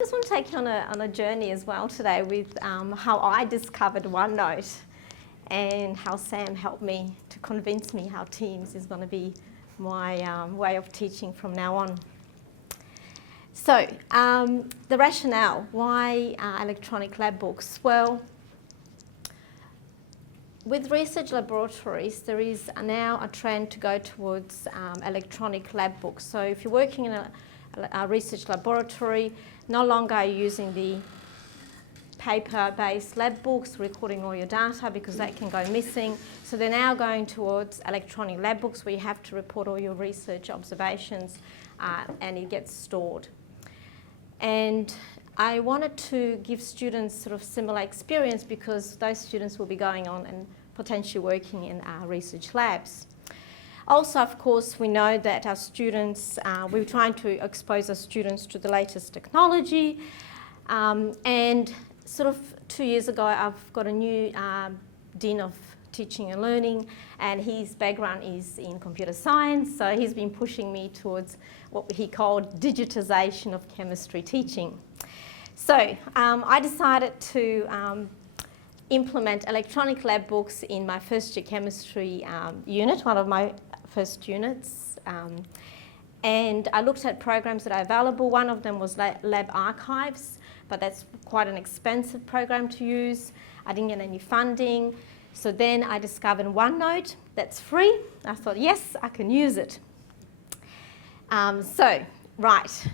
I just want to take you on a journey as well today with how I discovered OneNote and how Sam helped me to convince me how Teams is going to be my way of teaching from now on. So, the rationale, why electronic lab books? Well, with research laboratories, there is now a trend to go towards electronic lab books. So if you're working in a research laboratory, no longer are you using the paper-based lab books, recording all your data because that can go missing. So they're now going towards electronic lab books where you have to report all your research observations and it gets stored. And I wanted to give students sort of similar experience because those students will be going on and potentially working in our research labs. Also, of course, we know that our students, we're trying to expose our students to the latest technology. And sort of 2 years ago, I've got a new Dean of Teaching and Learning, and his background is in computer science, so he's been pushing me towards what he called digitization of chemistry teaching. So I decided to implement electronic lab books in my first year chemistry unit, one of my first units. And I looked at programs that are available. One of them was Lab Archives, but that's quite an expensive program to use. I didn't get any funding. So then I discovered OneNote, that's free. I thought, yes, I can use it. Right.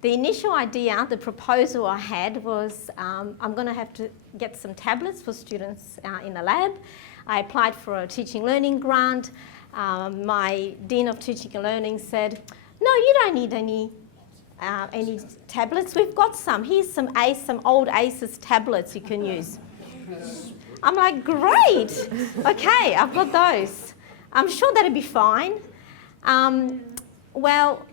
The initial idea, the proposal I had was I'm going to have to get some tablets for students in the lab. I applied for a teaching learning grant. My Dean of Teaching and Learning said, no, you don't need any tablets. We've got some. Here's some old ACES tablets you can use. I'm like, great. Okay, I've got those. I'm sure that'll be fine. Well,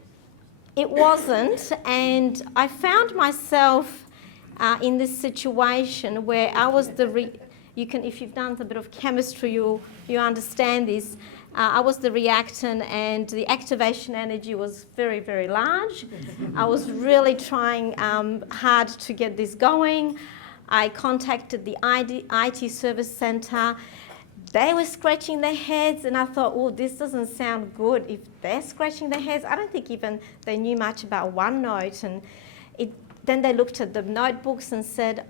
it wasn't, and I found myself in this situation where I was if you've done a bit of chemistry, you understand this. I was the reactant, and the activation energy was very, very large. I was really trying hard to get this going. I contacted the IT service centre. They were scratching their heads, and I thought, oh, this doesn't sound good. If they're scratching their heads, I don't think even they knew much about OneNote. And then they looked at the notebooks and said,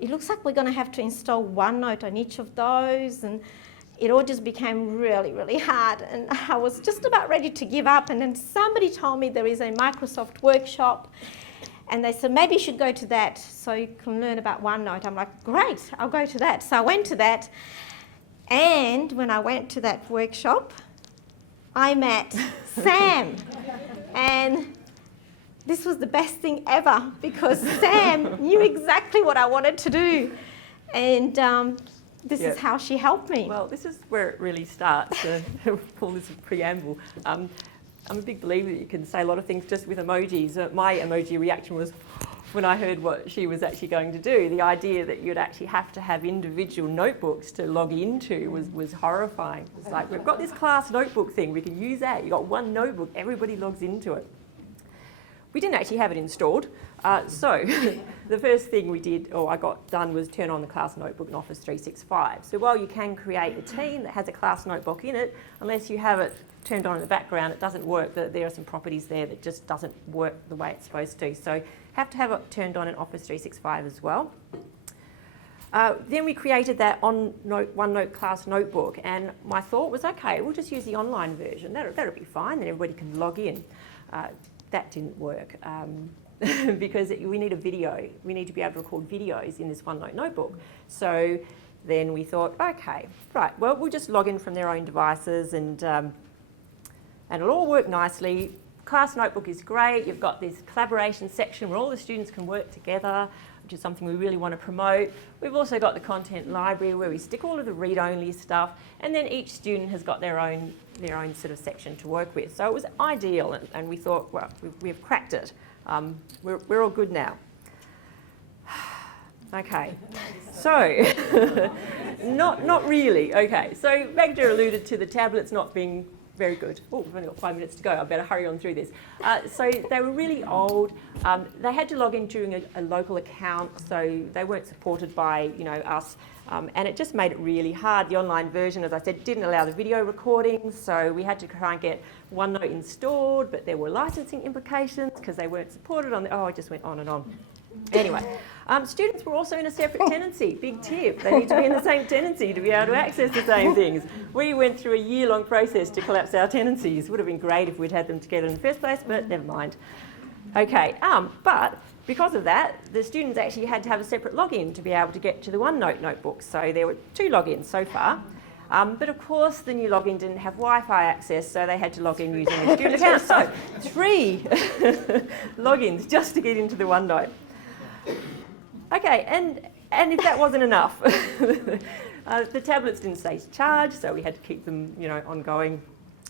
it looks like we're going to have to install OneNote on each of those. And it all just became really, really hard. And I was just about ready to give up. And then somebody told me there is a Microsoft workshop. And they said, maybe you should go to that so you can learn about OneNote. I'm like, great, I'll go to that. So I went to that. And when I went to that workshop, I met Sam. And this was the best thing ever because Sam knew exactly what I wanted to do. And this is how she helped me. Well, this is where it really starts, all this preamble. I'm a big believer that you can say a lot of things just with emojis. My emoji reaction was when I heard what she was actually going to do. The idea that you'd actually have to have individual notebooks to log into was horrifying. It's like, we've got this class notebook thing, we can use that. You've got one notebook, everybody logs into it. We didn't actually have it installed. So the first thing I got done was turn on the class notebook in Office 365. So while you can create a team that has a class notebook in it, unless you have it turned on in the background, it doesn't work. There are some properties there that just doesn't work the way it's supposed to. So have to have it turned on in Office 365 as well. Then we created that OneNote class notebook, and my thought was, okay, we'll just use the online version. That'll be fine, then everybody can log in. That didn't work because we need a video. We need to be able to record videos in this OneNote notebook. So then we thought, okay, right, well, we'll just log in from their own devices and it'll all work nicely. Class notebook is great. You've got this collaboration section where all the students can work together, which is something we really want to promote. We've also got the content library where we stick all of the read-only stuff, and then each student has got their own sort of section to work with. So it was ideal, and we thought, well, we've cracked it. We're all good now. Okay, so not really. Okay, so Magda alluded to the tablets not being very good. Oh, we've only got 5 minutes to go. I better hurry on through this. So they were really old. They had to log in during a local account, so they weren't supported by, us. And it just made it really hard. The online version, as I said, didn't allow the video recordings, so we had to try and get OneNote installed, but there were licensing implications because they weren't supported on the... Oh, I just went on and on. Anyway, students were also in a separate tenancy. Big tip. They need to be in the same tenancy to be able to access the same things. We went through a year-long process to collapse our tenancies. Would have been great if we'd had them together in the first place, but never mind. Okay, but because of that, the students actually had to have a separate login to be able to get to the OneNote notebooks. So there were 2 logins so far. But of course, the new login didn't have Wi-Fi access, so they had to log in using a student account. So 3 logins just to get into the OneNote. Okay, and if that wasn't enough, the tablets didn't stay charged, so we had to keep them, ongoing,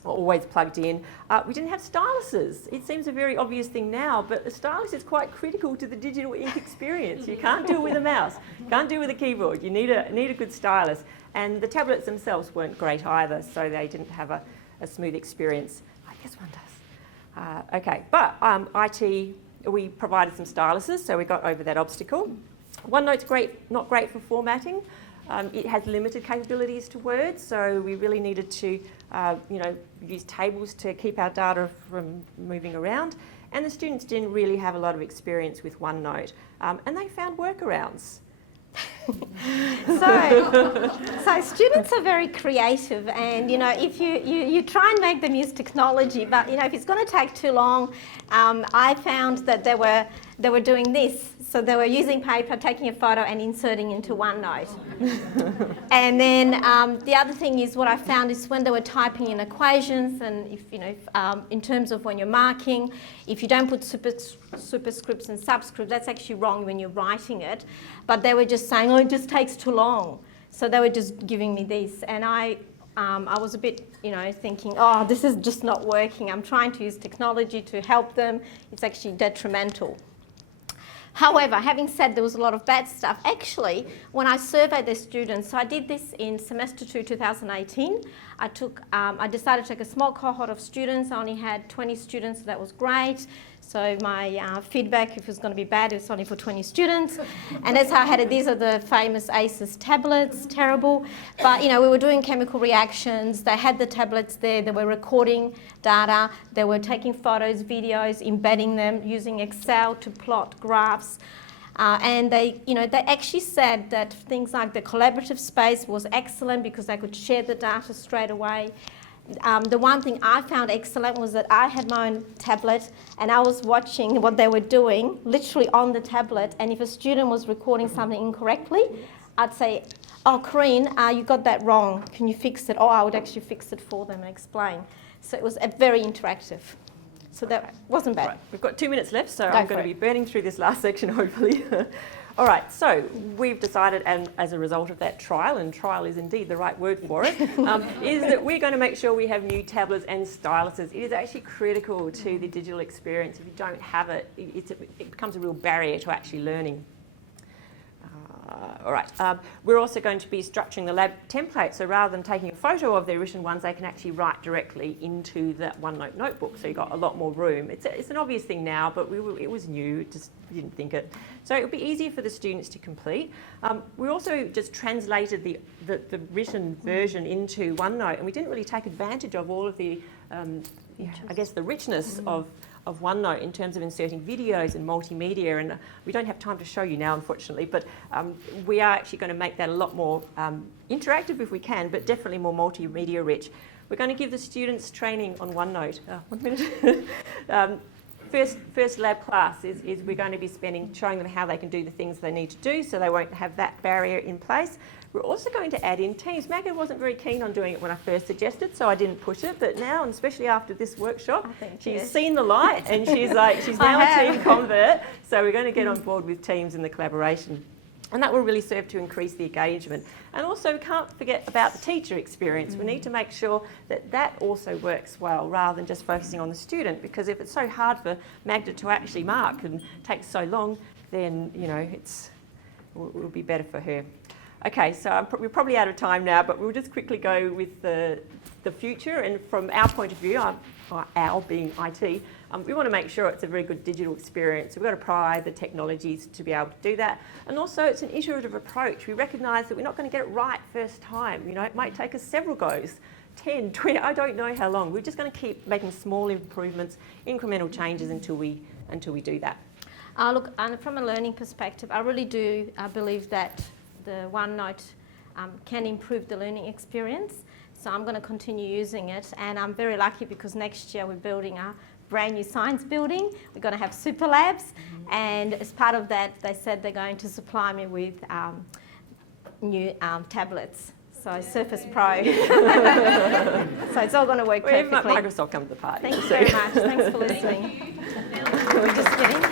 always plugged in. We didn't have styluses. It seems a very obvious thing now, but the stylus is quite critical to the digital ink experience. You can't do it with a mouse, you can't do it with a keyboard. You need a good stylus. And the tablets themselves weren't great either, so they didn't have a smooth experience. I guess one does. Okay, but IT, we provided some styluses, so we got over that obstacle. OneNote's not great for formatting. It has limited capabilities to Word, so we really needed to, use tables to keep our data from moving around. And the students didn't really have a lot of experience with OneNote, and they found workarounds. So students are very creative, and if you try and make them use technology, but if it's going to take too long, I found that they were doing this. So they were using paper, taking a photo and inserting into OneNote. And then the other thing is, what I found is when they were typing in equations, and if in terms of when you're marking, if you don't put superscripts and subscripts, that's actually wrong when you're writing it. But they were just saying, oh, it just takes too long. So they were just giving me this, and I was a bit, thinking, oh, this is just not working. I'm trying to use technology to help them. It's actually detrimental. However, having said there was a lot of bad stuff, actually, when I surveyed the students, so I did this in semester 2, 2018, I decided to take a small cohort of students. I only had 20 students, so that was great. So my feedback, if it was going to be bad, it was only for 20 students. And that's how I had it. These are the famous ACES tablets, terrible. But, we were doing chemical reactions. They had the tablets there. They were recording data. They were taking photos, videos, embedding them, using Excel to plot graphs. And they actually said that things like the collaborative space was excellent because they could share the data straight away. The one thing I found excellent was that I had my own tablet and I was watching what they were doing literally on the tablet, and if a student was recording something incorrectly, I'd say, oh, Corinne, you got that wrong, can you fix it? Or I would actually fix it for them and explain. So it was very interactive. So that wasn't bad. Right. We've got 2 minutes left, so I'm going to be burning through this last section, hopefully. All right, so we've decided, and as a result of that trial, and trial is indeed the right word for it, is that we're going to make sure we have new tablets and styluses. It is actually critical to the digital experience. If you don't have it, it becomes a real barrier to actually learning. All right, we're also going to be structuring the lab template, so rather than taking a photo of their written ones, they can actually write directly into that OneNote notebook, so you've got a lot more room. It's an obvious thing now, but it was new, just didn't think it. So it'll be easier for the students to complete. We also just translated the written version into OneNote, and we didn't really take advantage of all of the, I guess, the richness of OneNote in terms of inserting videos and multimedia, and we don't have time to show you now, unfortunately, but we are actually going to make that a lot more interactive if we can, but definitely more multimedia rich. We're going to give the students training on OneNote. 1 minute. First lab class is we're going to be showing them how they can do the things they need to do, so they won't have that barrier in place. We're also going to add in teams. Magda wasn't very keen on doing it when I first suggested, so I didn't push it, but now, and especially after this workshop, she's seen the light and she's now a team convert, so we're going to get on board with teams and the collaboration. And that will really serve to increase the engagement. And also, we can't forget about the teacher experience. We need to make sure that that also works well, rather than just focusing on the student, because if it's so hard for Magda to actually mark and takes so long, then, it will be better for her. Okay, so we're probably out of time now, but we'll just quickly go with the future. And from our point of view, our being IT, we want to make sure it's a very good digital experience. We've got to apply the technologies to be able to do that. And also it's an iterative approach. We recognise that we're not going to get it right first time. You know, it might take us several goes, 10, 20, I don't know how long. We're just going to keep making small improvements, incremental changes until we do that. Look, and from a learning perspective, I really do believe that the OneNote can improve the learning experience. So I'm going to continue using it, and I'm very lucky because next year we're building a brand new science building. We're going to have super labs, and as part of that, they said they're going to supply me with new tablets. So Surface Pro. So it's all going to work perfectly. Microsoft come to the party. Thanks very much. Thanks for listening. We're just kidding.